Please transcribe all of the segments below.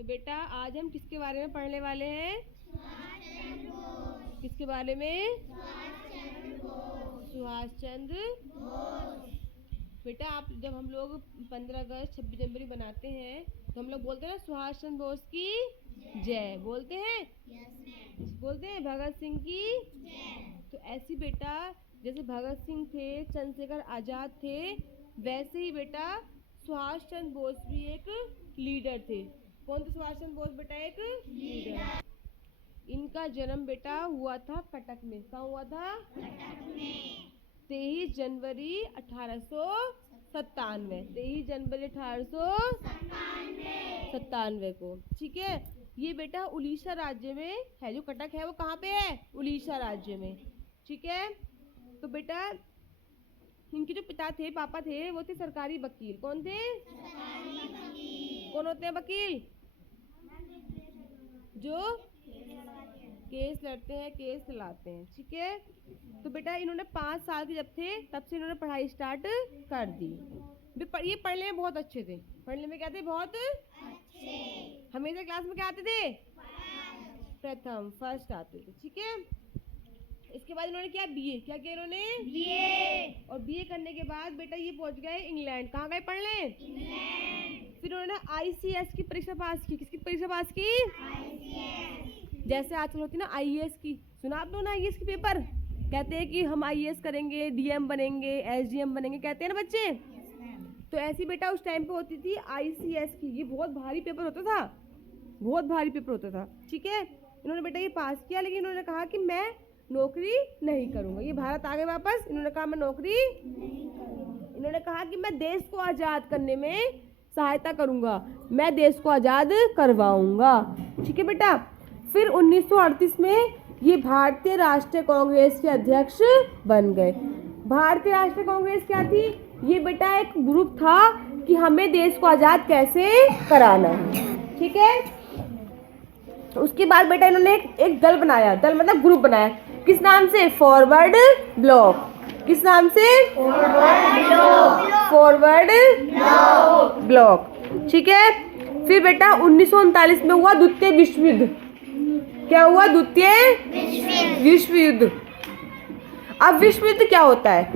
तो बेटा आज हम किसके बारे में पढ़ने वाले हैं? किसके बारे में? सुभाष चंद्र बोस। बेटा आप जब हम लोग 15 अगस्त 26 जनवरी बनाते हैं तो हम लोग बोलते हैं ना सुभाष चंद्र बोस की जय। बोलते हैं? बोलते हैं भगत सिंह की जय। तो ऐसी बेटा जैसे भगत सिंह थे, चंद्रशेखर आजाद थे, वैसे ही बेटा सुभाष चंद्र बोस भी एक लीडर थे। कौन थे सुभाष चंद्र बोस बेटा? एक लीडर। इनका जन्म बेटा हुआ था कटक में। कहाँ हुआ था? कटक में। 23 जनवरी 1897। 23 जनवरी 1897 को। ठीक है। ये बेटा उड़ीसा राज्य में है। जो कटक है वो कहाँ पे है? उड़ीसा राज्य में। ठीक है। तो बेटा इनके जो पिता थे, पापा थे, वो थे सरकारी वकील। कौन थे? सरकारी वकील। कौन होते हैं वकील? जो केस लड़ते हैं, केस चलाते हैं। ठीक है। तो बेटा इन्होंने 5 साल के जब थे तब से इन्होंने पढ़ाई स्टार्ट कर दी। ये पढ़ने में बहुत अच्छे थे। पढ़ने में क्या थे? बहुत अच्छे। हमेशा क्लास में क्या आते थे? प्रथम, फर्स्ट आते थे। ठीक है। इसके बाद इन्होंने क्या? बीए। क्या किया इन्होंने? बीए। और बीए करने के बाद बेटा ये पहुंच गए इंग्लैंड। कहाँ गए पढ़ने? इंग्लैंड। फिर उन्होंने आईसीएस की परीक्षा पास की। किसकी परीक्षा पास की? आईसीएस। जैसे आजकल होती ना आईएएस की। सुना आप लोगों ने आईएएस की पेपर? कहते हैं कि हम आईएएस करेंगे, डीएम बनेंगे, एसडीएम बनेंगे, कहते हैं ना बच्चे। तो ऐसी बेटा उस टाइम पे होती थी आईसीएस की। ये बहुत भारी पेपर होता था, बहुत भारी पेपर होता था। ठीक है। इन्होंने बेटा ये पास किया, लेकिन इन्होंने कहा कि मैं नौकरी नहीं करूंगा। ये भारत आ गए वापस। इन्होंने कहा मैं नौकरी नहीं करूंगा। इन्होंने कहा कि मैं देश को आज़ाद करने में सहायता करूंगा, मैं देश को आज़ाद करवाऊंगा। ठीक है बेटा। फिर 1938 में ये भारतीय राष्ट्रीय कांग्रेस के अध्यक्ष बन गए। भारतीय राष्ट्रीय कांग्रेस क्या थी? ये बेटा एक ग्रुप था कि हमें देश को आज़ाद कैसे कराना है। ठीक है। तो उसके बाद बेटा इन्होंने एक दल बनाया। दल मतलब ग्रुप बनाया। किस नाम से? Forward block. किस नाम से? Forward block. ठीक है। फिर बेटा 1939 में हुआ द्वितीय विश्व युद्ध। क्या हुआ? द्वितीय विश्व युद्ध। अब विश्व युद्ध क्या होता है?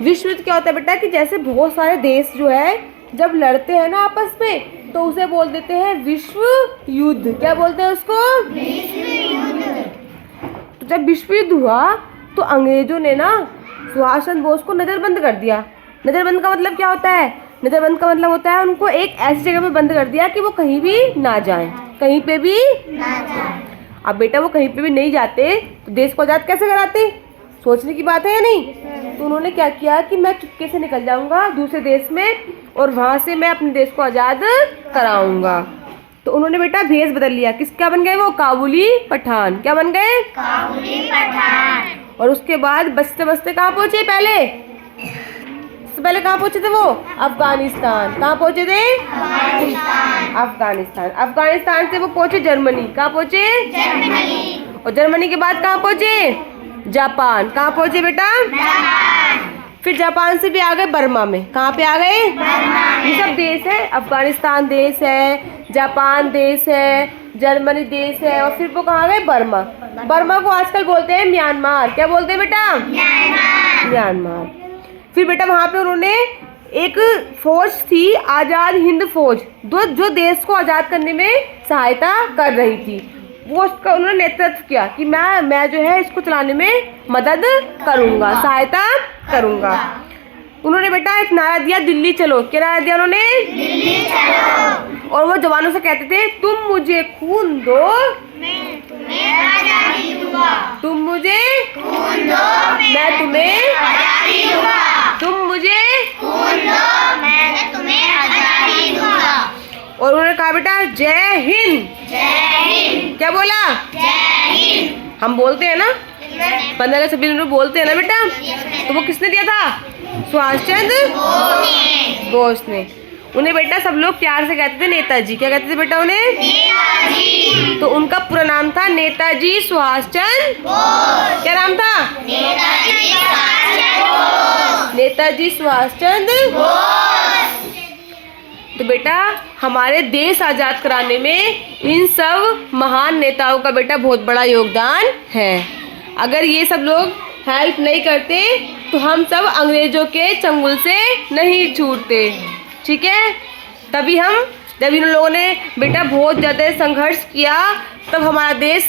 विश्व युद्ध क्या होता है बेटा कि जैसे बहुत सारे देश जो है जब लड़ते हैं ना आपस में तो उसे बोल देते हैं विश्व युद्ध। क्या बोलते हैं उसको? विश्व युद्ध। तो जब विश्व युद्ध हुआ तो अंग्रेजों ने ना सुभाष चंद्र बोस को नजरबंद कर दिया। नजरबंद का मतलब क्या होता है? नजरबंद का मतलब होता है उनको एक ऐसी जगह पे बंद कर दिया कि वो कहीं भी ना जाएं, कहीं पे भी ना जाएं। अब बेटा वो कहीं पे भी नहीं जाते तो देश को आज़ाद कैसे कराते? सोचने की बात है या नहीं? तो उन्होंने क्या किया कि मैं चुपके से निकल जाऊंगा दूसरे देश में और वहां से मैं अपने देश को आज़ाद कराऊंगा। तो उन्होंने बेटा भेष बदल लिया। किसका बन गए वो? काबुली पठान। क्या बन गए? काबुली पठान। और उसके बाद बचते बचते कहाँ पहुंचे? सबसे पहले कहाँ पहुंचे थे वो? अफगानिस्तान। कहाँ पहुंचे थे? अफगानिस्तान। अफगानिस्तान से वो पहुंचे जर्मनी। कहाँ पहुंचे? जर्मनी। और जर्मनी के बाद कहाँ पहुंचे? जापान। कहाँ पहुंचे बेटा? जापान। फिर जापान से भी आ गए बर्मा में। कहाँ पे आ गए? बर्मा में। ये सब देश है। अफगानिस्तान देश है, जापान देश है, जर्मनी देश है, और फिर वो कहाँ गए? बर्मा। बर्मा को आजकल बोलते हैं म्यांमार। क्या बोलते हैं बेटा? म्यांमार। फिर बेटा वहाँ पे उन्होंने एक फौज थी, आज़ाद हिंद फौज, जो देश को आज़ाद करने में सहायता कर रही थी। वो उसका उन्होंने नेतृत्व किया कि मैं जो है इसको चलाने में मदद करूंगा, सहायता करूंगा। उन्होंने बेटा एक नारा दिया, दिल्ली चलो। क्या नारा दिया उन्होंने? दिल्ली चलो। और वो जवानों से कहते थे तुम मुझे खून दो, मैं तुम्हें आज़ादी दूंगा। तुम मुझे खून दो, मैं तुम्हें आज़ादी दूंगा। तुम मुझे खून दो, मैं तुम्हें आज़ादी दूंगा। और उन्होंने कहा बेटा जय हिंद। जय हिंद। क्या बोला? जय हिंद। हम बोलते हैं ना 15 अगस्त 26 जनवरी बोलते हैं ना बेटा। तो वो किसने दिया था? सुभाष चंद्र बोस ने। उन्हें बेटा सब लोग प्यार से कहते थे नेताजी। क्या कहते थे बेटा उन्हें? नेताजी। तो उनका पूरा नाम था नेताजी सुभाष चंद्र बोस। क्या नाम था? नेताजी सुभाष चंद्र बोस। नेताजी सुभाष चंद्र बोस। तो बेटा हमारे देश आज़ाद कराने में इन सब महान नेताओं का बेटा बहुत बड़ा योगदान है। अगर ये सब लोग हेल्प नहीं करते तो हम सब अंग्रेजों के चंगुल से नहीं छूटते। ठीक है, तभी हम जब इन लोगों ने बेटा बहुत ज़्यादा संघर्ष किया तब हमारा देश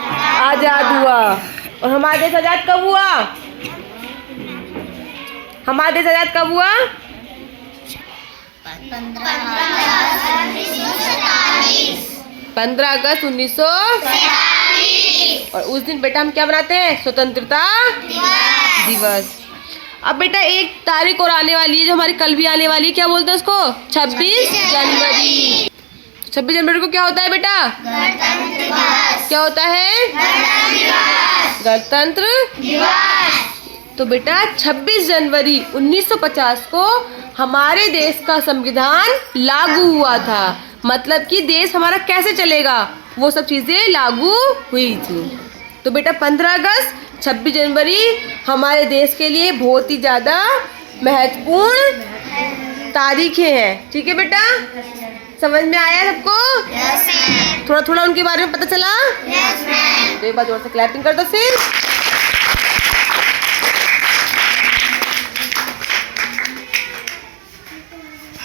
आज़ाद हुआ। और हमारा देश आज़ाद कब हुआ? हमारा देश आज़ाद कब हुआ? 15 अगस्त 1947। और उस दिन बेटा हम क्या बनाते हैं? स्वतंत्रता दिवस। अब बेटा एक तारीख और आने वाली है जो हमारी कल भी आने वाली है, क्या बोलते हैं उसको? 26 जनवरी। 26 जनवरी को क्या होता है बेटा? क्या होता है? गणतंत्र दिवस। तो बेटा 26 जनवरी 1950 को हमारे देश का संविधान लागू हुआ था। मतलब कि देश हमारा कैसे चलेगा वो सब चीज़ें लागू हुई थी। तो बेटा 15 अगस्त 26 जनवरी हमारे देश के लिए बहुत ही ज़्यादा महत्वपूर्ण तारीखें हैं। ठीक है बेटा, समझ में आया सबको? थोड़ा थोड़ा उनके बारे में पता चला? तो एक बार जोर से क्लैपिंग कर दो फिर।